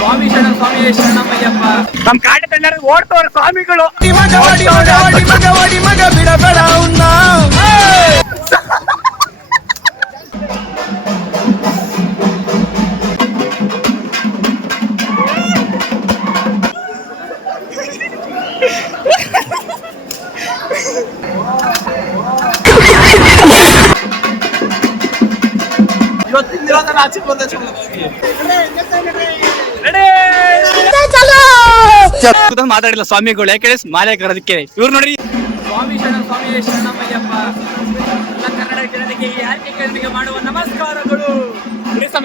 ಸ್ವಾಮಿ ಶರಣಮಯ್ಯಪ್ಪ. ನಮ್ ಕಾಟದೆಲ್ಲರೂ ಓಡ್ತವ್ರ ಸ್ವಾಮಿಗಳು. ಮಗ ಬಿಡಬೇಡ ಅವ್ನ. ಇವತ್ತಿನ ದಿನ ಆಚೆ ಬಂದ ಮಾತಾಡಿಲ್ಲ ಸ್ವಾಮಿಗಳು, ಯಾಕೆ ಮಾಲೆ ಕರೋದಕ್ಕೆ. ಇವ್ರು ನೋಡ್ರಿ, ಸ್ವಾಮಿ ಶರಣಮಯ್ಯಪ್ಪ. ಎಲ್ಲ ಕನ್ನಡ ಜನತೆಗೆ ಮಾಡುವ ನಮಸ್ಕಾರಗಳು.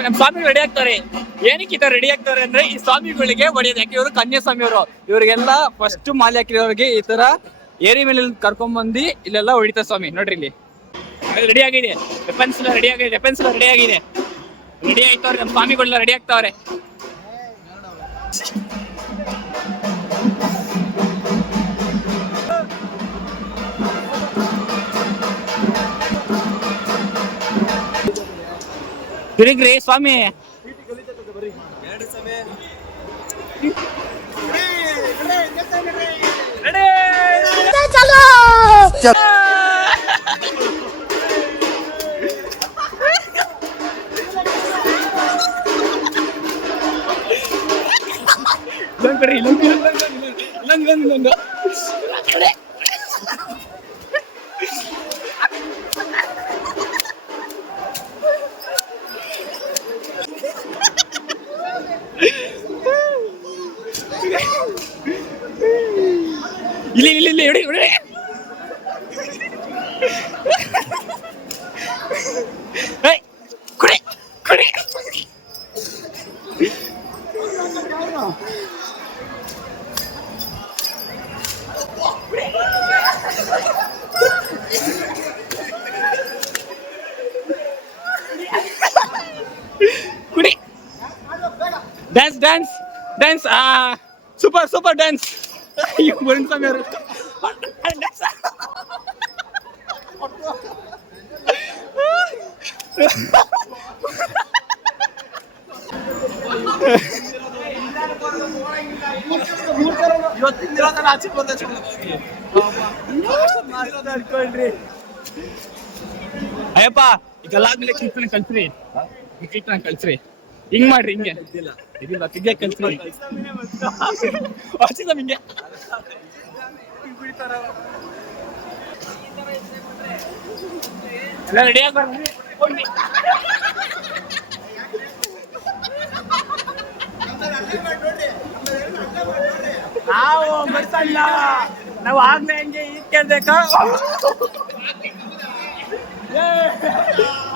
ನಮ್ಮ ಸ್ವಾಮಿಗಳು ರೆಡಿ ಆಗ್ತಾರೆ. ಏನಕ್ಕೆ ರೆಡಿ ಆಗ್ತಾರೆ ಅಂದ್ರೆ ಈ ಸ್ವಾಮಿಗಳಿಗೆ ಹೊಡೆಯೋದು. ಯಾಕೆ ಇವರು ಕನ್ಯಾಸ್ವಾಮಿ ಅವರು. ಇವರಿಗೆಲ್ಲ ಫಸ್ಟ್ ಮಾಲೆ ಹಾಕಿರೋರಿಗೆ ಈ ತರ ಏರಿ ಮೇಲೆ ಕರ್ಕೊಂಡ್ ಬಂದು ಇಲ್ಲೆಲ್ಲ ಹೊಡಿತಾರೆ ಸ್ವಾಮಿ. ನೋಡ್ರಿ ಇಲ್ಲಿ ರೆಡಿ ಆಗಿದೆ, ವೆಪನ್ಸ್ ಎಲ್ಲ ರೆಡಿ ಆಗಿದೆ, ರೆಡಿ ಆಯ್ತವ್ರೆ. ನಮ್ಮ ಸ್ವಾಮಿಗಳೆಲ್ಲ ರೆಡಿ ಆಗ್ತಾವ್ರೆ. ತಿರುಗ್ರಿ ಸ್ವಾಮಿ. ಇಲ್ಲಿ ಹೊಡಿ ಕೊಡಿ. Dance super dance. Varun Swamy ಅವರು ಇವತ್ತಿನ ದಿನ ಆಚೆ ಬಂದ ಅನ್ಕೊಳ್ರಿ. ಅಯ್ಯಪ್ಪ ಇದೆಲ್ಲಾದ್ಮೇಲೆ ಕಲ್ಸ್ರಿ. ಹಿಂಗ್ ಮಾಡ್ರಿ, ಹಿಂಗೆ ಇದಿಲ್ಲ ತಿದ್ದೆ ಕಲ್ಸ್ರಿ. ಹಿಂಗೆ ಎಲ್ಲ ರೆಡಿ ಆಗ್ಬಾರ್ದು. ನಾವು ಬರ್ಸಲ್ಲ, ನಾವು ಆಗ್ಲೇ ಹಂಗೆ ಈಗ ಕೇಳ್ಬೇಕಾ?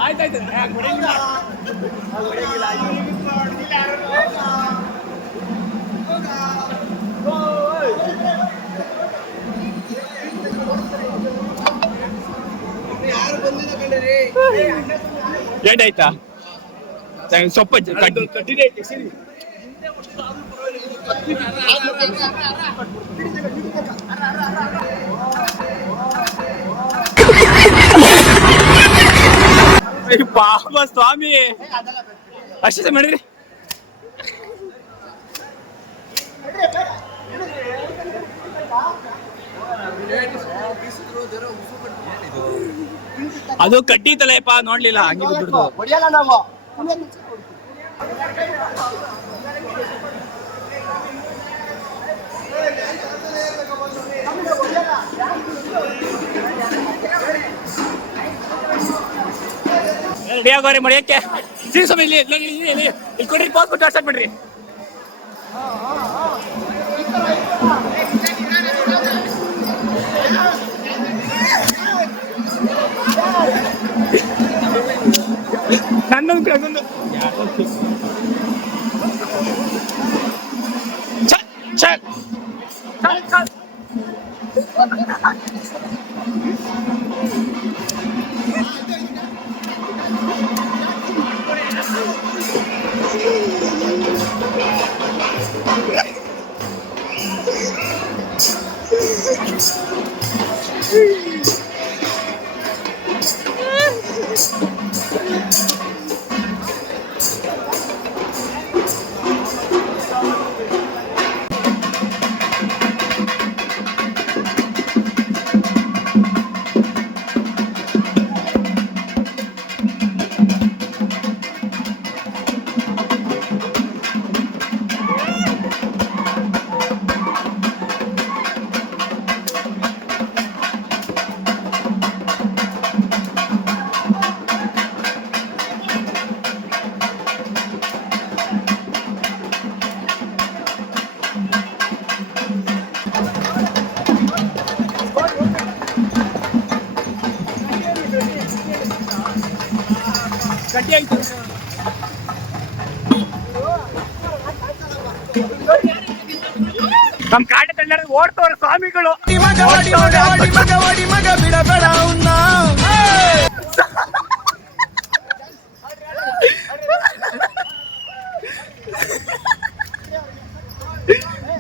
ಆಯ್ತಾಯ್ತು. ಏಟಾಯ್ತಾ ಸೊಪ್ಪ ಕಟ್ಟಿದೆ. ಪಾಪ ಸ್ವಾಮಿ ಅಷ್ಟೇ ಮಾಡಿರಿ. ಅದು ಕಟ್ಟಿತಲೆಯಪ್ಪ, ನೋಡ್ಲಿಲ್ಲ ಹಂಗೆ ಬಿಡ್ದು. ರೆಡಿ ಆಗೋರಿ ಮಡಿಯಕ್ಕೆ. ಸ್ವಾಮಿ ಇಲ್ಲಿ ಕೊಡ್ರಿ, ಪೋಸ್ ಕೊಟ್ಟು ವಾಟ್ಸಪ್ ಬಿಡ್ರಿ. ನನ್ನೊಂದು ಚಲ್ ಗಟ್ಟಿ ಆಯ್ತು. ನಮ್ ಕಾಟೆ ತಂಡ ಓಡ್ತವ್ರ ಸ್ವಾಮಿಗಳು.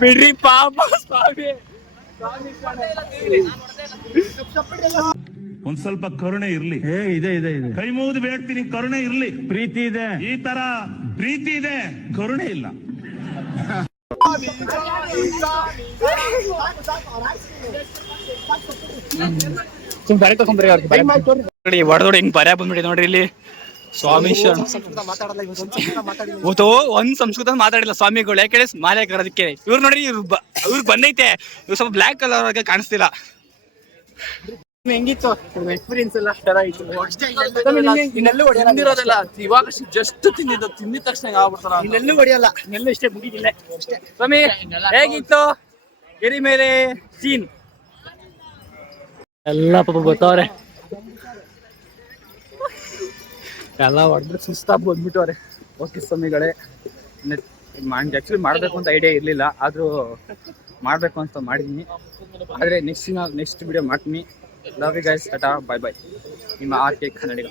ಬಿಡ್ರಿ ಪಾಪ ಸ್ವಾಮಿ. ಒಂದ್ ಸ್ವಲ್ಪ ಕರುಣೆ ಇರ್ಲಿ. ಇದೆ ಇದೆ ಇದೆ. ಕೈ ಮುಗಿದು ಬೇಡ್ತೀನಿ, ಕರುಣೆ ಇರ್ಲಿ. ಪ್ರೀತಿ ಇದೆ, ಈ ತರ ಪ್ರೀತಿ ಇದೆ, ಕರುಣೆ ಇಲ್ಲ. ಹೊಡೆದೋಡಿ ಹಿಂಗ್ ಬರ್ಯಾ ಬಂದ್ಬಿಡಿ ನೋಡ್ರಿ ಇಲ್ಲಿ ಸ್ವಾಮಿ. ಒಂದ್ ಸಂಸ್ಕೃತ ಮಾತಾಡಿಲ್ಲ ಸ್ವಾಮಿಗಳು. ಯಾಕೆ ಮಾಲೆ ಹಾಕೋದಕ್ಕೆ. ಇವ್ರು ನೋಡ್ರಿ, ಇವ್ರಿಗೆ ಬಂದೈತೆ. ಇವ್ರು ಸ್ವಲ್ಪ ಬ್ಲಾಕ್ ಕಲರ್ ಕಾಣಿಸ್ತಿಲ್ಲ. ಹೆಂಗಿತ್ತು ಎಕ್ಸ್ಪೀರಿಯನ್ಸ್ ಎಲ್ಲ? ತಿಂದಿರೋದಲ್ಲ ಇವಾಗ ಜಸ್ಟ್ ತಿಂದಿದ್ದು, ತಿಂದಿದ ತಕ್ಷಣ ಆಗ್ಬಿಡ್ತಾರ. ಇನ್ನೆಲ್ಲೂ ಹೊಡಿಯಲ್ಲ, ಇನ್ನೆಲ್ಲೂ ಇಷ್ಟೇ ಮುಗಿದಿಲ್ಲ. ಸ್ವಾಮಿ ಹೇಗಿತ್ತು ಗಿರಿ ಮೇಲೆ ಸೀನ್? ಎಲ್ಲ ಪಾಪ ಗೊತ್ತವ್ರೆ, ಎಲ್ಲ ಹೊಡೆದ್ರೆ ಸುಸ್ತಾಗಿ ಬಂದ್ಬಿಟ್ಟವ್ರೆ. ಓಕೆ ಸ್ವಾಮಿಗಳೇ, ಆಕ್ಚುಲಿ ಮಾಡ್ಬೇಕು ಅಂತ ಐಡಿಯಾ ಇರ್ಲಿಲ್ಲ, ಆದ್ರೂ ಮಾಡ್ಬೇಕು ಅಂತ ಮಾಡಿದೀನಿ. ಆದ್ರೆ ನೆಕ್ಸ್ಟ್ ವಿಡಿಯೋ ಮಾಡ್ತೀನಿ. Love you guys. ಟಾಟಾ, ಬೈ ಬೈ. ನಿಮ್ಮ RK ಕನ್ನಡಿಗ.